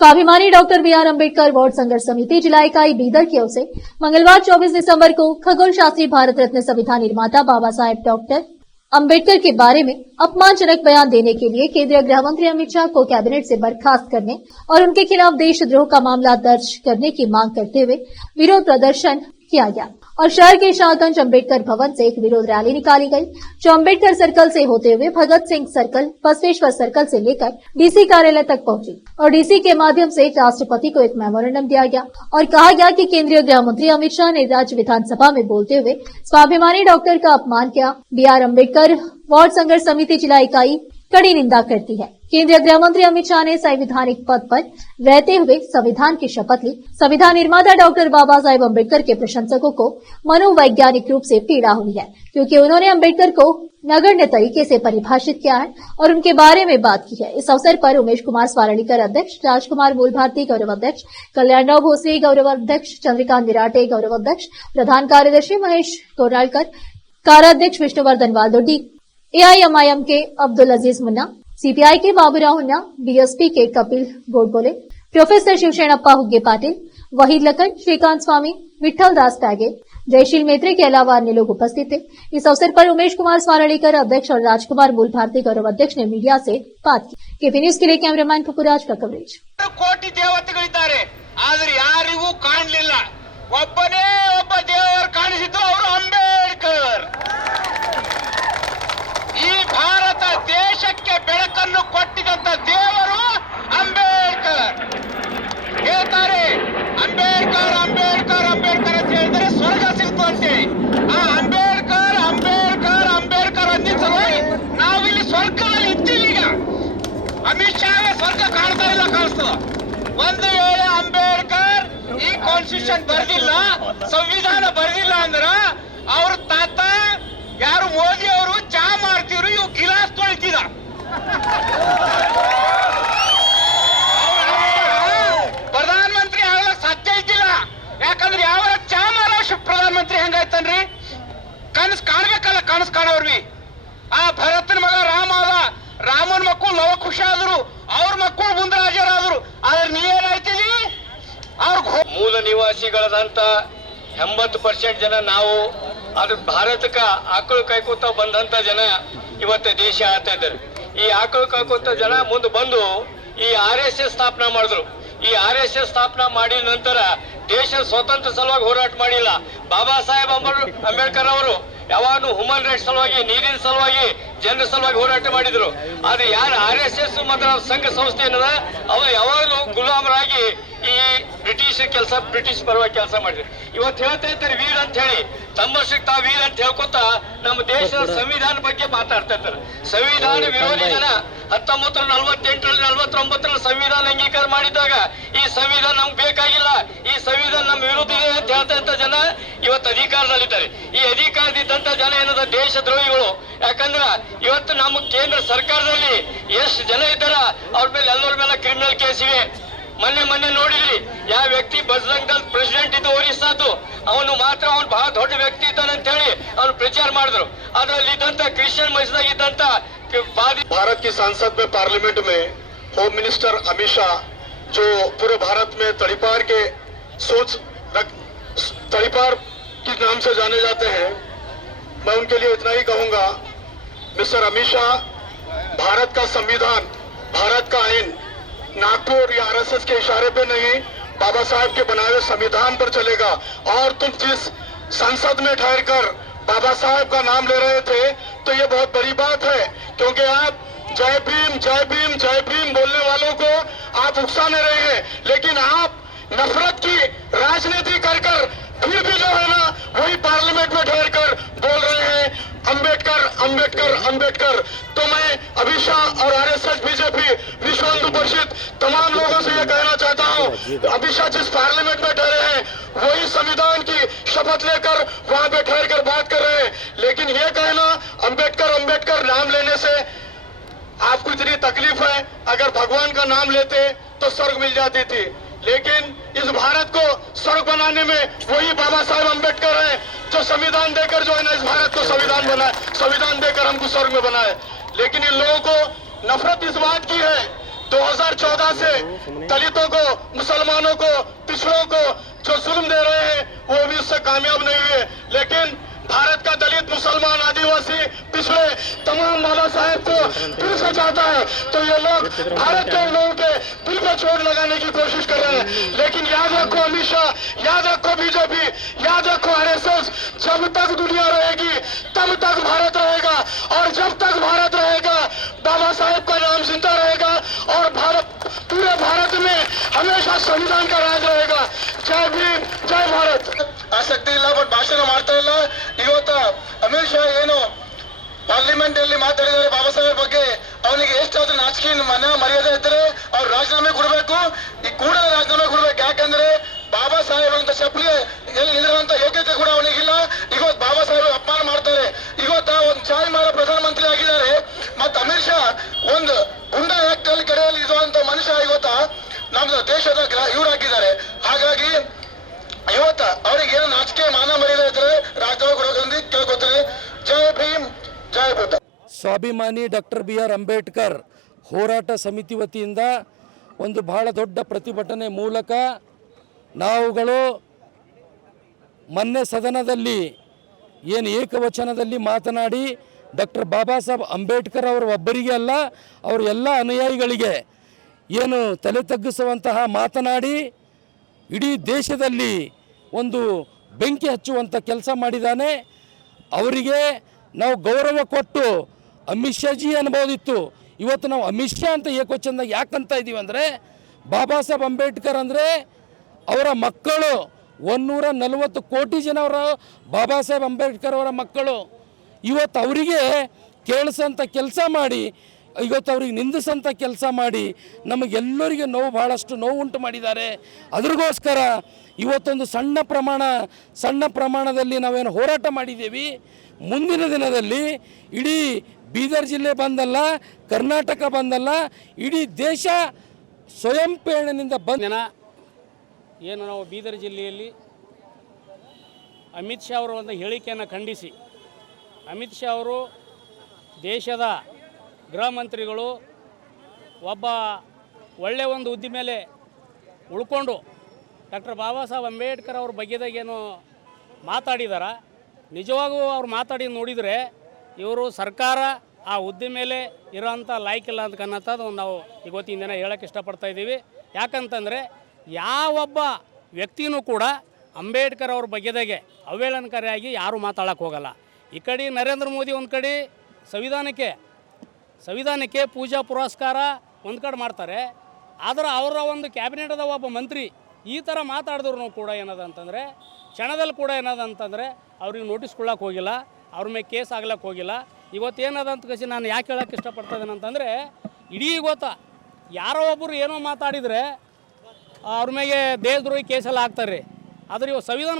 स्वाभिमानी doctor B R. Ambedkar ward संघर्ष समिति जिला इकाई बीदर की ओर से मंगलवार 24 दिसंबर को खगोल शास्त्री भारत रत्न संविधान निर्माता बाबा साहेब डॉक्टर अम्बेडकर के बारे में अपमानजनक बयान देने के लिए केंद्रीय गृह मंत्री अमित शाह को कैबिनेट से बर्खास्त करने और उनके खिलाफ देशद्रोह का मामला दर्ज करने की मांग करते हुए विरोध प्रदर्शन किया गया और शहर के शाहगंज अम्बेडकर भवन से एक विरोध रैली निकाली गई, जो अम्बेडकर सर्कल से होते हुए भगत सिंह सर्कल, बसवेश्वर सर्कल से लेकर डीसी कार्यालय तक पहुंची और डीसी के माध्यम से राष्ट्रपति को एक मेमोरेंडम दिया गया और कहा गया कि केंद्रीय गृह मंत्री अमित शाह ने राज्य विधानसभा में बोलते हुए स्वाभिमानी डॉक्टर का अपमान किया। बी.आर. अम्बेडकर वार्ड संघर्ष समिति जिला इकाई कड़ी निंदा करती है। केंद्रीय गृह मंत्री अमित शाह ने संवैधानिक पद पर रहते हुए संविधान की शपथ ली। संविधान निर्माता डॉक्टर बाबा साहेब अम्बेडकर के प्रशंसकों को मनोवैज्ञानिक रूप से पीड़ा हुई है, क्योंकि उन्होंने अम्बेडकर को नगण्य तरीके से परिभाषित किया है और उनके बारे में बात की है। इस अवसर पर उमेश कुमार स्वारणीकर अध्यक्ष, राजकुमार मूल भारती गौरव अध्यक्ष, कल्याणराव भोसले गौरव अध्यक्ष, चंद्रिकांत निराटे गौरव अध्यक्ष, प्रधान कार्यदर्शी महेश कोरालकर, कार्याध्यक्ष विष्णुवर्धन वाल्दोडी, एआईएमआईएम के अब्दुल अजीज मुन्ना, सीपीआई के बाबूराव हुन्ना, बीएसपी के कपिल गोडबोले, प्रोफेसर शिवशेणप्पा हुग्गे पाटिल, वहीद लखन, श्रीकांत स्वामी, विठल दास पैगे, जयशील मेत्रे के अलावा अन्य लोग उपस्थित थे। इस अवसर पर उमेश कुमार स्वारणीकर अध्यक्ष और राजकुमार मूल भारती गौरव अध्यक्ष ने मीडिया से बात की। केपी न्यूज के लिए कैमरामैन पपुराज का कवरेज। ಕೋಟಿ ದೇವತೆಗಳಿದ್ದಾರೆ, ಆದರೆ ಯಾರಿಗೂ ಕಾಣಲಿಲ್ಲ. ಒಬ್ಬನೇ ಒಬ್ಬ ದೇವರು ಕಾಣಿಸಿದ್ದು ಅವರು ಅಂಬೇಡ್ಕರ್. ಈ ಭಾರತ ದೇಶಕ್ಕೆ ಬೆಳಕನ್ನು ಕೊಟ್ಟಿದಂತ ದೇವರು ಅಂಬೇಡ್ಕರ್. ಹೇಳ್ತಾರೆ ಅಂಬೇಡ್ಕರ್ ಅಂಬೇಡ್ಕರ್ ಅಂಬೇಡ್ಕರ್ ಅಂತ ಹೇಳಿದರೆ ಸ್ವರ್ಗ ಸಿಗ್ತಂತೆ. ಆ ಅಂಬೇಡ್ಕರ್ ಅಂಬೇಡ್ಕರ್ ಅಂಬೇಡ್ಕರ್ ಅಂದಿದ್ದ ಸಲುವಾಗಿ ನಾವಿಲ್ಲಿ ಸ್ವರ್ಗದಲ್ಲಿ ಇದ್ದೀವಿ. ಈಗ ಅಮಿತ್ ಶಾ ಸ್ವರ್ಗ ಕಾಣ್ತಾ ಇಲ್ಲ, ಕಾಣಿಸ್ತದ. ಒಂದು ವೇಳೆ ಅಂಬೇಡ್ಕರ್ ಈ ಕಾನ್ಸ್ಟಿಟ್ಯೂಷನ್ ಬರೆದಿಲ್ಲ, ಸಂವಿಧಾನ ಬರೆದಿಲ್ಲ ಅಂದ್ರ ಅವ್ರ ತಾತ ಯಾರು ಮೋದಿ ಅವರು ಚಾ ಮಾಡ್ತಿದ್ರು, ಇವು ಗಿಲಾಸ್ ತೊಳಿತಿದ. ಪ್ರಧಾನ ಮಂತ್ರಿ ಆಗ್ಲಕ್ ಸಾಧ್ಯ ಇದ್ದಿಲ್ಲ. ಯಾಕಂದ್ರೆ ಯಾವ ಚಾ ಮಾಡೋ ಪ್ರಧಾನ ಮಂತ್ರಿ ಹೆಂಗಾಯ್ತನ್ರಿ? ಕನಸು ಕಾಣ್ಬೇಕಲ್ಲ, ಕನಸು ಕಾಣೋರ್ವಿ. ಆ ಭರತನ ಮಗ ರಾಮ ಆದ, ರಾಮನ ಮಕ್ಕಳು ಲವಕುಶ ಆದ್ರು, ಅವ್ರ ಮಕ್ಕಳು ಮುಂದೆ ರಾಜರಾದ್ರು. ಆದ್ರೆ ನೀವೇನಾಯ್ತೀವಿ? ಅವ್ರ ಮೂಲ ನಿವಾಸಿಗಳದಂತ 80% ಜನ ನಾವು ಅದು ಭಾರತಕ್ಕ ಆಕಳು ಕಾಯ್ಕೋತ ಬಂದಂತ ಜನ ಇವತ್ತು ದೇಶ ಆಳ್ತಾ ಇದ್ದಾರೆ. ಈ ಆಕಳು ಕಾಯ್ಕೋತ ಜನ ಮುಂದೆ ಬಂದು ಈ RSS ಸ್ಥಾಪನಾ ಮಾಡಿದ್ರು. ಈ RSS ಸ್ಥಾಪನಾ ಮಾಡಿದ ನಂತರ ದೇಶ ಸ್ವತಂತ್ರ ಸಲುವಾಗಿ ಹೋರಾಟ ಮಾಡಿಲ್ಲ. ಬಾಬಾ ಸಾಹೇಬ್ ಅಂಬೇಡ್ಕರ್ ಅವರು ಯಾವಾಗಲೂ ಹ್ಯೂಮನ್ ರೈಟ್ಸ್ ಸಲುವಾಗಿ, ನೀರಿನ ಸಲುವಾಗಿ, ಜನರ ಸಲುವಾಗಿ ಹೋರಾಟ ಮಾಡಿದ್ರು. ಆದ್ರೆ ಯಾರು RSS ಮತ್ತು ಸಂಘ ಸಂಸ್ಥೆ ಏನದ ಅವರು ಯಾವಾಗಲೂ ಗುಲಾಮರಾಗಿ ಈ ಬ್ರಿಟಿಷ್ ಪರವಾಗಿ ಕೆಲಸ ಮಾಡಿದ್ರು. ಇವತ್ತು ಹೇಳ್ತಾ ಇದ್ದಾರೆ ವೀರ್ ಅಂತ ಹೇಳಿ, ತಮ್ಮಷ್ಟಕ್ಕೆ ತಾವು ವೀರ್ ಅಂತ ಹೇಳ್ಕೊತ ನಮ್ಮ ದೇಶದ ಸಂವಿಧಾನ ಬಗ್ಗೆ ಮಾತಾಡ್ತಾ ಇದ್ದಾರೆ. ಸಂವಿಧಾನ ವಿರೋಧಿ ಜನ 1948ರಲ್ಲಿ 49ರಲ್ಲಿ ಸಂವಿಧಾನ ಅಂಗೀಕಾರ ಮಾಡಿದಾಗ ಈ ಸಂವಿಧಾನ ನಮ್ಗೆ ಬೇಕಾಗಿಲ್ಲ, ಈ ಸಂವಿಧಾನ ನಮ್ಮ ವಿರುದ್ಧ ಇದೆ ಅಂತ ಹೇಳ್ತಾ ಇದ್ದ ಜನ ಇವತ್ತು ಅಧಿಕಾರದಲ್ಲಿದ್ದಾರೆ. ಈ ಅಧಿಕಾರದಿದ್ದಂತ ಜನ ಏನದ ದೇಶದ್ರೋಹಿಗಳು. ಯಾಕಂದ್ರ ಇವತ್ತು ನಮ್ಮ ಕೇಂದ್ರ ಸರ್ಕಾರದಲ್ಲಿ ಎಷ್ಟು ಜನ ಇದ್ದಾರ ಅವ್ರ ಮೇಲೆ ಎಲ್ಲರ ಮೇಲೆ ಕ್ರಿಮಿನಲ್ ಕೇಸ್ ಇವೆ. ಮೊನ್ನೆ ನೋಡಿದ್ರಿ, ಯಾವ ವ್ಯಕ್ತಿ ಬಜರಂಗದಲ್ ಪ್ರೆಸಿಡೆಂಟ್ ಇದ್ದು ಒರಿಸ್ಸಾದ್ದು, ಅವನು ಮಾತ್ರ ಅವನು ಬಹಳ ದೊಡ್ಡ ವ್ಯಕ್ತಿ ಇದ್ದಾನಂತ ಹೇಳಿ ಅವನು ಪ್ರಚಾರ ಮಾಡಿದ್ರು. ಅದರಲ್ಲಿ ಇದ್ದಂತ ಕ್ರಿಶ್ಚಿಯನ್ ಮಸೀದಾಗ ಇದ್ದಂತ भारत की संसद में, पार्लियामेंट में होम मिनिस्टर अमित शाह जो पूरे भारत में तड़ीपार के तड़ीपार के नाम से जाने जाते हैं, मैं उनके लिए इतना ही कहूंगा, मिस्टर अमित शाह, भारत का संविधान, भारत का आईन नागपुर या RSS के इशारे पे नहीं, बाबा साहब के बनाए हुए संविधान पर चलेगा। और तुम जिस संसद में ठहरकर बाबा साहब का नाम ले रहे थे, तो ये बहुत बड़ी बात है, क्योंकि आप जय भीम जय भीम जय भीम बोलने वालों को आप उकसा नहीं रहे हैं, लेकिन आप नफरत की राजनीति कर फिर भी जो है ना वही पार्लियामेंट में ठहर कर बोल रहे हैं अंबेडकर अंबेडकर अंबेडकर। तो मैं अमित शाह और RSS बीजेपी विश्व हिंदू परिषद तमाम लोगों से ये कहना चाहता हूँ, अमित शाह जिस पार्लियामेंट में ठहरे हैं वही संविधान की शपथ लेकर वहां पे ठहर कर बात कर रहे हैं। लेकिन ये कहना अंबेडकर अंबेडकर नाम लेने से आपको इतनी तकलीफ है, अगर भगवान का नाम लेते तो स्वर्ग मिल जाती थी। लेकिन इस भारत को स्वर्ग बनाने में वही बाबा साहेब अंबेडकर हैं, जो संविधान देकर जो है ना इस भारत को संविधान बनाए, संविधान देकर हमको स्वर्ग में बनाए। लेकिन इन लोगों को नफरत इस बात की है 2014 से दलितों को, मुसलमानों को, पिछड़ों को जो जुल्म दे रहे हैं वो भी उससे कामयाब नहीं हुए। लेकिन भारत का दलित, मुसलमान, आदिवासी, पिछड़े तमाम बाबा साहेब को दिल से चाहता है, तो ये लोग भारत के लोगों के दिल पे चोट लगाने की कोशिश कर रहे हैं। लेकिन याद रखो अमित शाह, याद रखो बीजेपी, याद रखो आरएसएस, जब तक दुनिया रहेगी तब तक भारत रहेगा, और जब तक भारत रहेगा बाबा साहेब का नाम जिंदा रहेगा, और भारत, पूरे भारत में हमेशा संविधान का राज रहेगा। जय भीम, जय भारत। ಆಸಕ್ತಿ ಇಲ್ಲ, ಬಟ್ ಭಾಷಣ ಮಾಡ್ತಾ ಇಲ್ಲ. ಇವತ್ತು ಅಮಿತ್ ಶಾ ಏನು ಪಾರ್ಲಿಮೆಂಟ್ ಅಲ್ಲಿ ಮಾತಾಡಿದ್ದಾರೆ ಬಾಬಾ ಸಾಹೇಬ್ ಬಗ್ಗೆ, ಅವನಿಗೆ ಎಷ್ಟಾದ್ರೂ ನಾಚಿಕೆ ಮರ್ಯಾದೆ ಇದ್ರೆ ಅವ್ರು ರಾಜೀನಾಮೆ ಕೊಡಬೇಕು, ಈ ಕೂಡಲೇ ರಾಜೀನಾಮೆ ಕೊಡಬೇಕು. ಯಾಕಂದ್ರೆ ಬಾಬಾ ಸಾಹೇಬ್ ಅಂತ ಚಪ್ಪಲಿ ಎಲ್ಲಿ ನಿಲ್ಲುವಂತ ಯೋಗ್ಯತೆ ಕೂಡ ಅವನಿಗಿಲ್ಲ. ಇವತ್ತು ಬಾಬಾ ಸಾಹೇಬ್ ಅಪಮಾನ ಮಾಡ್ತಾರೆ. ಇವತ್ತ ಒಂದು ಚಾಯ್ ಮಾರ ಪ್ರಧಾನಮಂತ್ರಿ ಆಗಿದ್ದಾರೆ, ಮತ್ತೆ ಅಮಿತ್ ಶಾ ಒಂದು ಗುಂಡಾ ಆಕ್ಟ್ ಅಲ್ಲಿ ಕಡೆಯಲ್ಲಿ ಇರುವಂತ ಮನುಷ್ಯ ಇವತ್ತ ನಮ್ದು ದೇಶದ ಇವರಾಗಿದ್ದಾರೆ. ಹಾಗಾಗಿ ಇವತ್ತ ಅವ್ರಿಗೆ ಏನೋ ನಾಚಿಕೆ ಮಾನ ಮರ್ಯಾದೆ ಇದ್ರೆ ರಾಜೀನಾಮೆ ಕೊಡೋದ್ರಿಂದ ಕೇಳ್ಕೊತಾರೆ. ಜೈ ಭೀಮ್, ಜೈ ಬುದ್ಧ. ಸ್ವಾಭಿಮಾನಿ ಡಾಕ್ಟರ್ BR ಅಂಬೇಡ್ಕರ್ ಹೋರಾಟ ಸಮಿತಿ ವತಿಯಿಂದ ಒಂದು ಬಹಳ ದೊಡ್ಡ ಪ್ರತಿಭಟನೆ ಮೂಲಕ ನಾವುಗಳು ಮೊನ್ನೆ ಸದನದಲ್ಲಿ ಏನು ಏಕವಚನದಲ್ಲಿ ಮಾತನಾಡಿ ಡಾಕ್ಟರ್ ಬಾಬಾ ಸಾಹೇಬ್ ಅಂಬೇಡ್ಕರ್ ಅವರು ಒಬ್ಬರಿಗೆ ಅಲ್ಲ, ಅವರು ಎಲ್ಲ ಅನುಯಾಯಿಗಳಿಗೆ ಏನು ತಲೆ ತಗ್ಗಿಸುವಂತಹ ಮಾತನಾಡಿ ಇಡೀ ದೇಶದಲ್ಲಿ ಒಂದು ಬೆಂಕಿ ಹಚ್ಚುವಂಥ ಕೆಲಸ ಮಾಡಿದ್ದಾನೆ. ಅವರಿಗೆ ನಾವು ಗೌರವ ಕೊಟ್ಟು ಅಮಿತ್ ಶಾಜಿ ಅನ್ಬೋದಿತ್ತು. ಇವತ್ತು ನಾವು ಅಮಿತ್ ಶಾ ಅಂತ ಏಕವಚನದಾಗ ಯಾಕಂತ ಇದ್ದೀವಿ ಅಂದರೆ, ಬಾಬಾ ಸಾಹೇಬ್ ಅಂಬೇಡ್ಕರ್ ಅಂದರೆ ಅವರ ಮಕ್ಕಳು 140 ಕೋಟಿ ಜನವರು ಬಾಬಾ ಸಾಹೇಬ್ ಅಂಬೇಡ್ಕರ್ ಅವರ ಮಕ್ಕಳು. ಇವತ್ತು ಅವರಿಗೆ ಕೇಳಿಸೋಂಥ ಕೆಲಸ ಮಾಡಿ, ಇವತ್ತು ಅವ್ರಿಗೆ ನಿಂದಿಸೋಂಥ ಕೆಲಸ ಮಾಡಿ ನಮಗೆಲ್ಲರಿಗೆ ನೋವು, ಭಾಳಷ್ಟು ನೋವು ಉಂಟು ಮಾಡಿದ್ದಾರೆ. ಅದ್ರಿಗೋಸ್ಕರ ಇವತ್ತೊಂದು ಸಣ್ಣ ಪ್ರಮಾಣದಲ್ಲಿ ನಾವೇನು ಹೋರಾಟ ಮಾಡಿದ್ದೀವಿ. ಮುಂದಿನ ದಿನದಲ್ಲಿ ಇಡೀ ಬೀದರ್ ಜಿಲ್ಲೆ ಬಂದಲ್ಲ, ಕರ್ನಾಟಕ ಬಂದಲ್ಲ, ಇಡೀ ದೇಶ ಸ್ವಯಂ ಪ್ರೇರಣೆಯಿಂದ ಜನ ಏನು ನಾವು ಬೀದರ್ ಜಿಲ್ಲೆಯಲ್ಲಿ ಅಮಿತ್ ಶಾ ಅವರ ಒಂದು ಹೇಳಿಕೆಯನ್ನು ಖಂಡಿಸಿ, ಅಮಿತ್ ಶಾ ಅವರು ದೇಶದ ಗೃಹ ಮಂತ್ರಿಗಳು, ಒಬ್ಬ ಒಳ್ಳೆಯ ಒಂದು ಹುದ್ದೆ ಮೇಲೆ ಉಳ್ಕೊಂಡು ಡಾಕ್ಟರ್ ಬಾಬಾ ಸಾಹೇಬ್ ಅಂಬೇಡ್ಕರ್ ಅವ್ರ ಬಗ್ಗೆದಾಗೇನು ಮಾತಾಡಿದಾರ, ನಿಜವಾಗೂ ಅವ್ರು ಮಾತಾಡಿ ನೋಡಿದರೆ ಇವರು ಸರ್ಕಾರ ಆ ಹುದ್ದೆ ಮೇಲೆ ಇರೋಂಥ ಲಾಯ್ಕಿಲ್ಲ ಅಂತ ಅನ್ನೋದು ನಾವು ಇವತ್ತಿನ ದಿನ ಹೇಳೋಕ್ಕೆ ಇಷ್ಟಪಡ್ತಾ ಇದ್ದೀವಿ. ಯಾಕಂತಂದರೆ ಯಾವೊಬ್ಬ ವ್ಯಕ್ತಿನೂ ಕೂಡ ಅಂಬೇಡ್ಕರ್ ಅವ್ರ ಬಗ್ಗೆದಾಗೆ ಅವೇಳನಕಾರಿಯಾಗಿ ಯಾರೂ ಮಾತಾಡೋಕ್ಕೆ ಹೋಗಲ್ಲ. ಈ ಕಡೆ ನರೇಂದ್ರ ಮೋದಿ ಒಂದು ಕಡೆ ಸಂವಿಧಾನಕ್ಕೆ ಪೂಜಾ ಪುರಸ್ಕಾರ ಒಂದು ಕಡೆ ಮಾಡ್ತಾರೆ, ಆದರೆ ಅವರ ಒಂದು ಕ್ಯಾಬಿನೆಟದ ಒಬ್ಬ ಮಂತ್ರಿ ಈ ಥರ ಮಾತಾಡಿದ್ರು ಕೂಡ ಏನದಂತಂದರೆ, ಕ್ಷಣದಲ್ಲಿ ಕೂಡ ಏನದಂತಂದರೆ ಅವ್ರಿಗೆ ನೋಟಿಸ್ ಕೊಡೋಕೆ ಹೋಗಿಲ್ಲ, ಅವ್ರ ಮೇಲೆ ಕೇಸ್ ಆಗ್ಲಕ್ಕೆ ಹೋಗಿಲ್ಲ. ಇವತ್ತೇನದಂತ ಕಸಿ ನಾನು ಯಾಕೆ ಹೇಳೋಕ್ಕೆ ಇಷ್ಟಪಡ್ತಾ ಇದ್ದೇನೆ ಅಂತಂದರೆ, ಇಡೀ ಗೊತ್ತಾ ಯಾರೋ ಒಬ್ಬರು ಏನೋ ಮಾತಾಡಿದರೆ ಅವ್ರ ಮೇಲೆ ದೇಶದ್ರೋಹಿ ಕೇಸೆಲ್ಲ ಹಾಕ್ತಾರೆ ರೀ. ಆದರೆ ಇವು ಸಂವಿಧಾನ